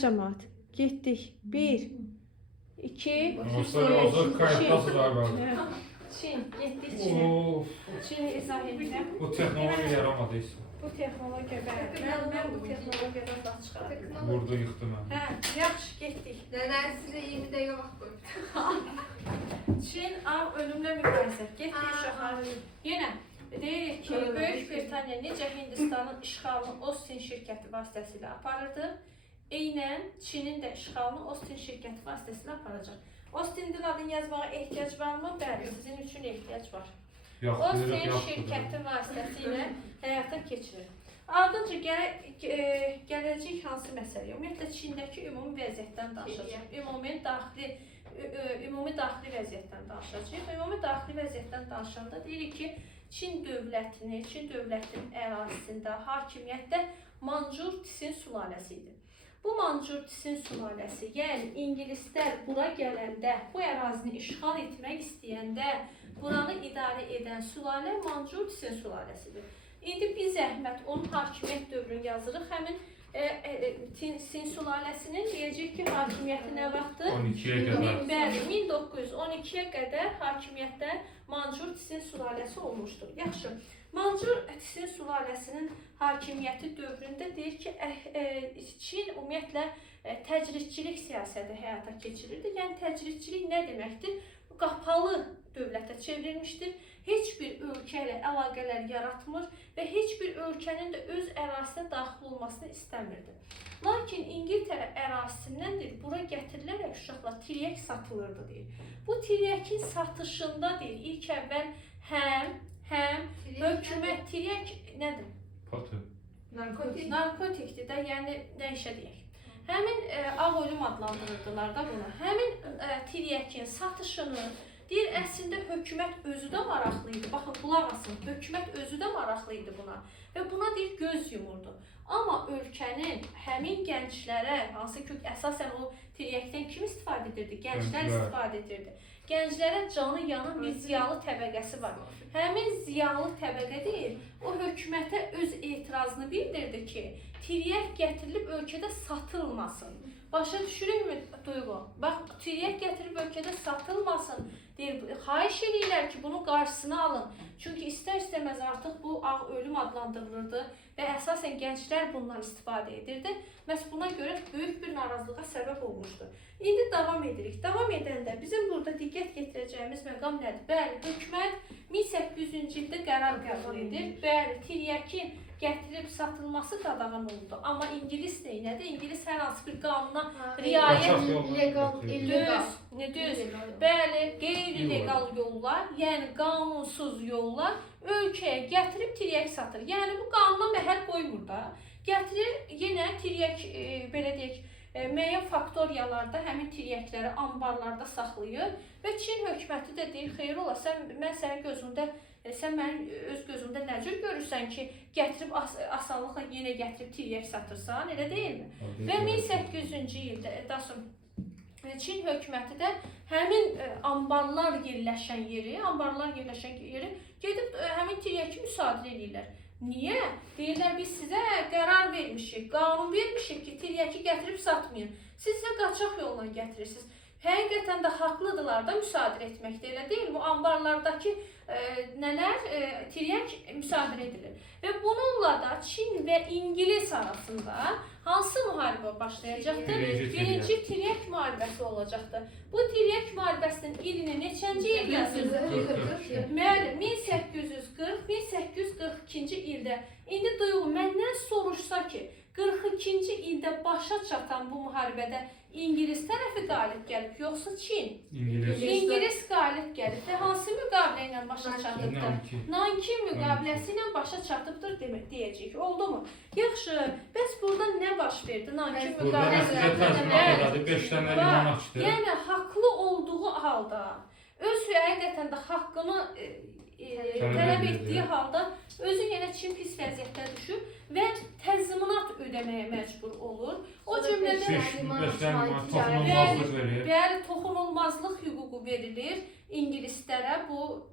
Cemaat. Getdik. 1, 2, Hazır kayıtlasız abi. Çin. Getdik Çin'e. Of, Çin'i izah edeceğim. bu teknoloji yaramadıysa. Bu texnologiya mən bu texnologiyadan da çıxardım. Burada yıktı mən. Hə, yaxşı getdik. Neden size 20 dakika vaxt koyup? Çin ölümlə mübarizə. Getdik uşaqlar. Yenə deyirik ki, Böyük Britaniya necə Hindistanın işğalını Austin şirkəti vasitəsilə aparırdı. Eynən Çinin də işğalını Austin şirkəti vasitəsilə aparacaq. Austin dil adını yazmağa ehtiyac varmı? Bəli, sizin üçün ehtiyac var. Austin şirkəti vasitəsilə həyata keçirir. Ardınca gələcək hansı məsələyə? Ümumiyyətlə Çindəki ümumi vəziyyətdən danışacağıq. Ümumi daxili vəziyyətdən danışacağıq. Ümumi daxili vəziyyətdən danışanda deyirik ki, Çin dövlətinin ərazisində hakimiyyətdə Manjur Tsin sülaləsi idi. Bu Manjur Tsin sülaləsi, yəni ingilislər bura gələndə, bu ərazini işğal etmək istəyəndə buranı idarə edən sülalə Manjur Tsin sülaləsidir. İndi biz zəhmət onun hakimiyyət dövrünü yazırıq. Həmin Tsin sülaləsinin deyəcək ki, hakimiyyəti nə vaxtdır? 12-yə qədər. Bəli, 1912-yə qədər hakimiyyətdə Manjur Tsin sülaləsi olmuşdur. Yaxşı, Manjur Tsin sülaləsinin hakimiyyəti dövründə deyir ki, Çin ümumiyyətlə təcridçilik siyasəti həyata keçirirdi. Yəni təcridçilik nə deməkdir? Qapalı dövlətə çevrilmişdir. Heç bir ölkə ilə əlaqələr yaratmır və heç bir ölkənin də öz ərazisinə daxil olmasını istəmirdi. Lakin İngiltərə ərazisindən deyir, bura gətirilərək uşaqlar tiryək satılırdı deyir. Bu tiryəkin satışında deyir, ilk əvvəl həm hökumət tiryək nədir? Patı. Narkotikdir də, yəni nə işə deyək. Həmin ağ ölüm adlandırırdılar da bunu. Həmin tiryəkin satışını deyir, əslində hökumət özü də maraqlı idi. Baxın, qulaq asın, hökumət özü də maraqlı idi buna. Və buna deyir, göz yumurdu. Amma ölkənin həmin gənclərə, hansı ki, əsasən o tiryəkdən kim istifadə edirdi? Gənclər istifadə edirdi. Gənclərə canı yanan bir ziyalı təbəqəsi var. Həmin ziyalı təbəqə deyir, o hökumətə öz etirazını bildirdi ki, tiryək gətirilib ölkədə satılmasın. Başa düşürükmü Duyğu? Bax, tiryək gətirib ölkədə satılmasın deyir, xahiş edirlər ki, bunun qarşısını alın. Çünki istər-istəməz artıq bu ağ ölüm adlandırılırdı və əsasən gənclər bundan istifadə edirdi. Məhz buna görə böyük bir narazılığa səbəb olmuşdu. İndi davam edirik. Davam edəndə bizim burada diqqət yetirəcəyimiz məqam nədir? Bəli, hökumət 1800-cü ildə qərar qəbul edir. Bəli, tiryəkin gətirib satılması qadağan oldu. Amma İngilis neynədir? İngilis hər hansı bir qanuna riayət düz. Bəli, qeyri-legal yollar, yəni qanunsuz yollar ölkəyə gətirib tiryək satır. Yəni bu qanuna məhəl qoymur da. Gətirir, yenə tiryək, belə deyək, müəyyən faktoriyalarda həmin tiryəkləri ambarlarda saxlayır və Çin hökuməti də deyir, xeyr ola, mən sənin gözündə, sən mənim öz gözümdə nə cür görürsən ki, gətirib asanlıqla yenə gətirib tiryək satırsan, elə deyilmi? Və 1800-cü ildə Çin hökuməti də həmin ambarlar yerləşən yeri gedib həmin tiryəki müsadirə edirlər. Niyə? Deyirlər, biz sizə qərar vermişik, qanun vermişik ki, tiryəki gətirib satmayın. Siz isə qaçaq yolla gətirirsiniz. Həqiqətən də haqlıdırlar da müsadirə etməkdə, elə deyil mi? Ambardakı tiryək müsadirə edilir. Və bununla da Çin və İngilis arasında hansı müharibə başlayacaqdır? Birinci tiryək müharibəsi olacaqdır. Bu tiryək müharibəsinin ilini neçənci il yazılır? 1840-1842-ci ildə. İndi Duyğu, məndən soruşsa ki, 42-ci ildə başa çatan bu müharibədə İngilis tərəfi qalib gəlib, yoxsa Çin? İngilis qalib gəlib və hansı müqavilə ilə başa çatıbdır? Nankin müqaviləsi ilə başa çatıbdır deyəcək, oldu mu? Yaxşı, bəs burada nə baş verdi? Nankin müqaviləsi yəni haqlı olduğu halda, öz həqiqətən də haqqını tələb etdiyi halda özü yenə Çin pis vəziyyətdə düşür və təzminat ödəməyə məcbur olur. O cümlədə toxunulmazlıq hüququ verilir İngilislərə,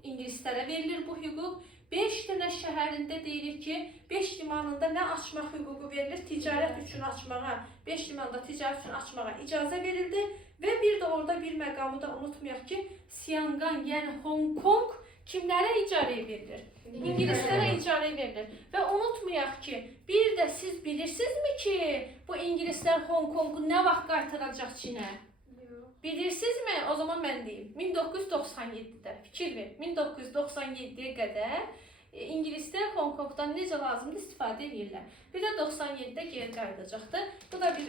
İngilislərə verilir bu hüquq 5 dənə şəhərində deyirik ki, 5 limanında nə açmaq hüququ verilir? Ticarət üçün açmağa, 5 limanda ticarət üçün açmağa icazə verildi və bir də orada bir məqamı da unutmayaq ki, Siangan, yəni Hong Kong kimlərə icarəyə verilir? İngilislərə icarə verilir. Və unutmayaq ki, bir də siz bilirsinizmi ki, bu İngilislər Hong Kongu nə vaxt qaytaracaq Çinə? Bilirsinizmi? O zaman mən deyim. 1997-də fikir ver. 1997-yə qədər İngilislər Hong Kongdan necə lazımdır istifadə edirlər. Bir də 97-də geri qayıdacaqdı. Bu da bir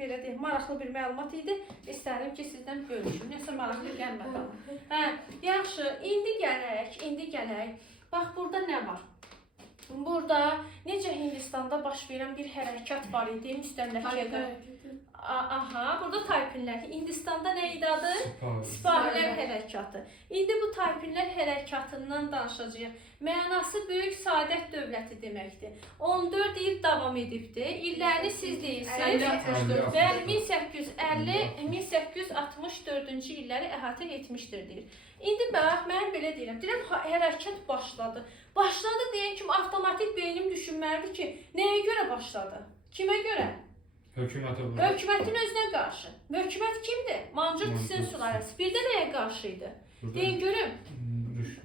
belə deyim, maraqlı bir məlumat idi. İstərim ki, sizdən bölüşüm. Nəsə maraqlı gəlmədi amma. Hə, yaxşı. İndi gələk. Bax burada nə var? Burada necə Hindistanda baş verən bir hərəkat var idi, müstəmləkəyə. Aha, burada Taypinlər. Hindistanda nə idi adı? Sipahilər hərəkatı. İndi bu Taypinlər hərəkatından danışacağıq. Mənası böyük səadət dövləti deməkdir. 14 il davam edibdi. İllərini siz deyirsiniz. Bəli, 1850-1864-cü illəri əhatə etmişdir deyir. İndi bax, mən belə deyirəm. Deyirəm, hərəkat başladı. Başladı deyən kimi avtomatik beynim düşünməlidir ki, nəyə görə başladı? Kimə görə? Hökumətin özünə qarşı. Hökumət kimdir? Mancur Tsin sülaləsi. Bir də nəyə qarşı idi? Deyin görüm.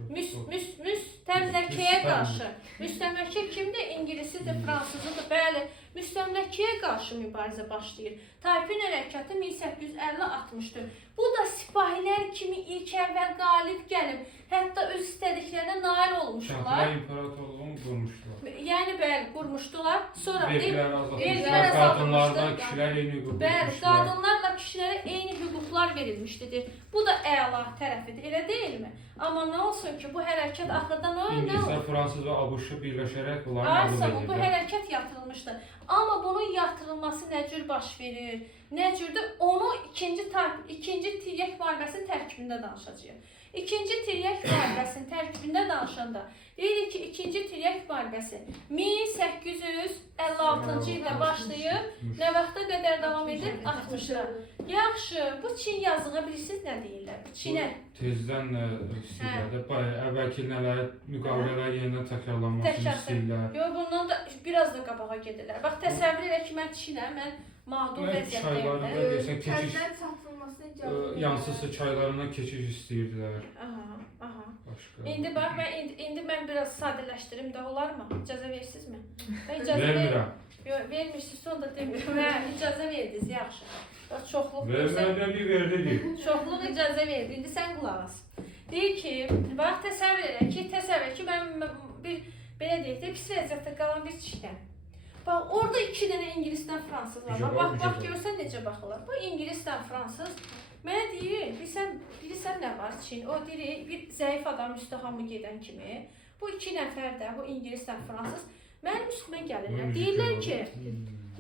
Müstəmləkəyə qarşı. Müstəmləkə kimdir? İngilisidir, fransızıdır. Bəli, müstəmləkəyə qarşı mübarizə başlayır. Taypin hərəkatı 1850-64. Bu da sipahilər kimi ilk əvvəl qalib gəlib, hətta öz istədiklərinə nail olmuşdular. Şahlar imparatorluğunu qurmuşdular. Yəni bəli, qurmuşdular. Sonra vergilər qadınlardan kişilər eyni hüquq. Bəli, qadınlarla kişilərə eyni hüquqlar verilmişdir. Bu da əla tərəfidir, elə deyilmi? Amma nə olsun ki, bu hərəkat axırda nə oldu? İngilislər, Fransız və ABŞ birləşərək bunları məğlub edirlər. Bu hərəkat yatırılmışdı. Amma bunun yatırılması nə cür baş verir? Nə cürdür? Onu ikinci tiryək müharibəsinin tərkibində danışacağıq. İkinci tiryək müharibəsinin tərkibində danışanda deyirik ki, ikinci tiryək müharibəsi 1856-cı ildə başlayıb, nə vaxta qədər davam edir? 60-da. Yaxşı, bu Çin yazığı bilirsiniz nə deyirlər? Çinə. Tezdən istəyirlər, əvvəlki nələr, müqavilələr yenidən təkrarlanmasını istəyirlər. Yox, bundan da biraz da qabağa gedirlər. Bax, təsəvvür edək ki, mən Çinə, mən mağdur vəziyyətdəyim. Kənddən satılmasına icazə Yansısı çaylarından keçiş istəyirdilər. Aha. Başqa. İndi bax, mən biraz sadələşdirim də olarmı? İcazə versinizmi? Vermirəm. Yox, vermirsiniz, sonra da demirəm. Hə, icazə verdiniz, yaxşı. Çoxluq Vermədən bir verdik. Çoxluq icazə verdi. İndi sən qulaq as. Deyir ki, bax təsəvvür edək ki, mən bir belə deyək də pis vəziyyətdə qalan bir kişiyəm. Bax, orada 2 dənə ingilisdən fransız var. Bax, görsən necə baxırlar. Bu ingilisdən fransız. Mənə deyir, bilirsən nə var Çin? O deyir, bir zəif adam üstəhamı gedən kimi. Bu 2 nəfər də, bu ingilisdən fransız, mənim üstümə gəlirlər. Deyirlər ki,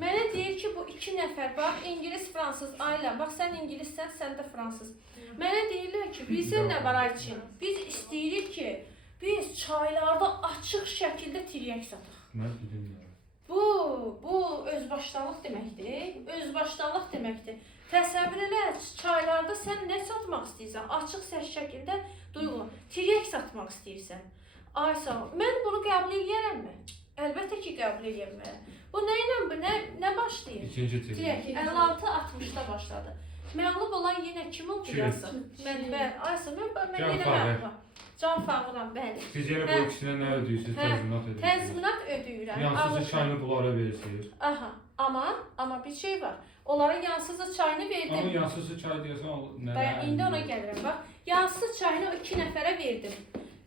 mənə deyir ki, bu 2 nəfər, bax, İngilis, fransız, ailə, bax, sən ingilissən, sən də fransız. Mənə deyirlər ki, bilirsən nə var ay Çin? Biz istəyirik ki, biz çaylarda açıq şəkildə tiryək satıq. Mən bilirəm. Bu özbaşdanlıq deməkdir. Özbaşdanlıq deməkdir. Təsəvvür elə, çaylarda sən nə satmaq istəyirsən? Açıq şəkildə duyğu, tiryək satmaq istəyirsən. Ay sağ ol. Mən bunu qəbul edərəmmi? Əlbəttə ki, qəbul edərəm. Bu nə ilə nə başlayır? İkinci tiryək. 56-60-da başladı. Məğlub olan yenə kim oldu yazıq? Mən Aysa, mən yenə məğlubam. Can Fağıram, bəli. Siz yenə bu ikisinə nə ödəyirsiniz? Təzminat ödəyirsiniz? Təzminat ödəyirəm. Yansızı çayını bunlara verirsiniz. Aha, amma bir şey var. Onlara yansızı çayını verdim. Amma yansızı çay deyəsən nə? İndi ona gəlirəm, bax. Yansız çayını o 2 nəfərə verdim.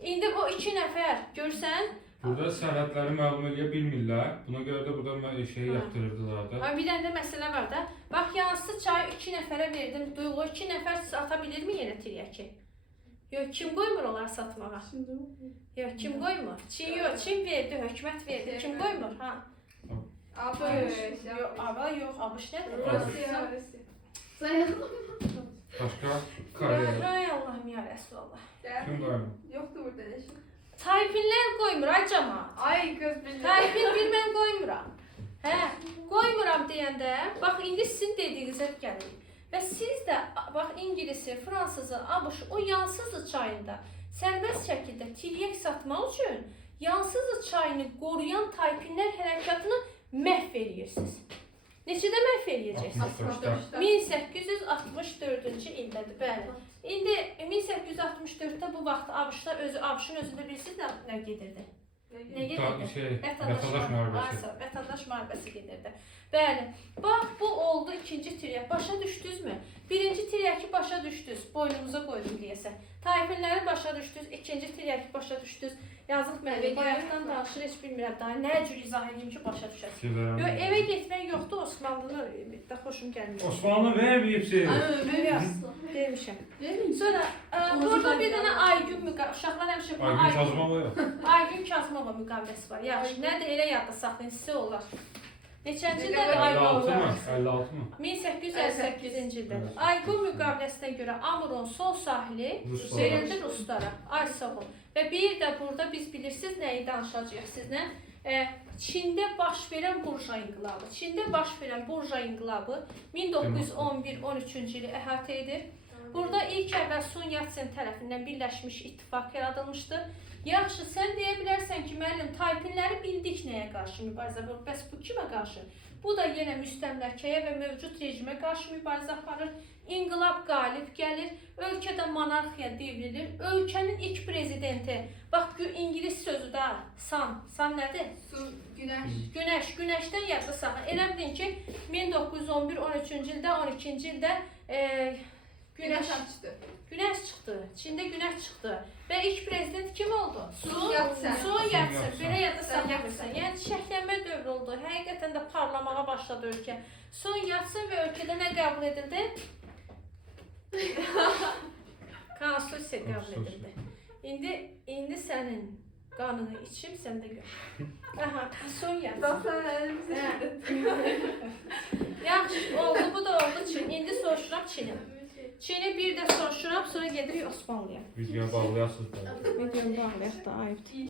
İndi o 2 nəfər, görsən? Burada sərhədləri məlum edə bilmirlər. Buna görə də burada şeyi yaptırırdılar da. Bir dənə də məsələ var da. Bax, yansız çayı 2 nəfərə verdim. Duyğu 2 nəfər sata bilirmi yenə tiryəki? Yox, kim qoymur onları satmağa? Yox, kim qoymur? Çin verdi, hökumət verdi. Kim qoymur? Ha? ABŞ. Yox, ABŞ nədir? Rusiya. Başqa? Koreya. Ay Allahım ya Rəsulullah. Kim qoymur? Yoxdur burada neşə. Taypinlər qoymur, ay cəmaat. Ay qız bildim. Taypin bir mən qoymuram. Hə, qoymuram deyəndə, bax indi sizin dediyinizə gəlir. Və siz də bax İngilisi, Fransızı, ABŞ o yansızı çayında sərbəst şəkildə tiryək satmaq üçün Yansızı çayını qoruyan Tayfinlər hərəkatını məhv edirsiniz. Neçədə məhv edəcəksiniz? 1864-cü ildədir, bəli. İndi 1864-də bu vaxt ABŞ-da ABŞ-ın özündə bilirsiniz nə gedirdi? Nə gedirdi? Vətəndaş müharibəsi. Vətəndaş müharibəsi gedirdi. Bəli. Bax, bu oldu ikinci tiryək. Başa düşdünüzmü? Birinci tiryəki başa düşdünüz. Boynunuza qoydum deyəsən. Tayfinləri başa düşdünüz. İkinci tiryəki başa düşdünüz. Yazıq müəllim, bayaqdan danışır, heç bilmirəm daha nə cür izah edeyim ki, başa düşəsiniz. Yox, evə getmək yoxdur, Osmanlını da xoşum gəlmir. Osmanlı verməyibsiz. Demişəm. Sonra, burada bir dənə Aygün müqaviləsi, uşaqlar həmişə Aygün Kazımova yox. Aygün Kazımova müqaviləsi var. Yaxşı, nədir, elə yadda saxlayın, sizə olar. Neçənci ildə 56 mı? 56 mı? 1858-ci ildə. Aygün müqaviləsinə görə Amurun sol sahili verildi Ruslara. Ay sağ ol. Və bir də burada biz bilirsiniz nəyi danışacağıq sizlə? Çində baş verən burja inqilabı. Çində baş verən burja inqilabı 1911-13-cü ili əhatə edir. Burada ilk əvvəl Sun Yat-sen tərəfindən Birləşmiş İttifaq yaradılmışdı. Yaxşı, sən deyə bilərsən ki, müəllim, Tayfinləri bildik nəyə qarşı mübarizə var. Bəs bu kimə qarşı? Bu da yenə müstəmləkəyə və mövcud rejimə qarşı mübarizə aparır. İnqilab qalib gəlir, ölkədə monarxiya devrilir. Ölkənin ilk prezidenti, bax, İngilis sözü də, san nədir? Günəş, günəşdən yadda saxla. Elə bilin ki, 1911-13-cü ildə, 12-ci ildə Günəş çıxdı. Çində günəş çıxdı. Və ilk prezident kim oldu? Sun Yat-sen. Belə yadda saxlayırsan. Yəni çiçəklənmə dövrü oldu. Həqiqətən də parlamağa başladı ölkə. Sun Yat-sen və ölkədə nə qəbul edildi? Konstitusiya qəbul edildi. İndi sənin qanını içim, sən də gör. Aha, Sun Yat-sen. Yaxşı, oldu, bu da oldu Çin. İndi soruşuram Çin'im. Çin'i bir də soruşuram, sonra gedirik Osmanlıya. Videoya bağlayasınız. Videomu bağlayaq da ayıbdır.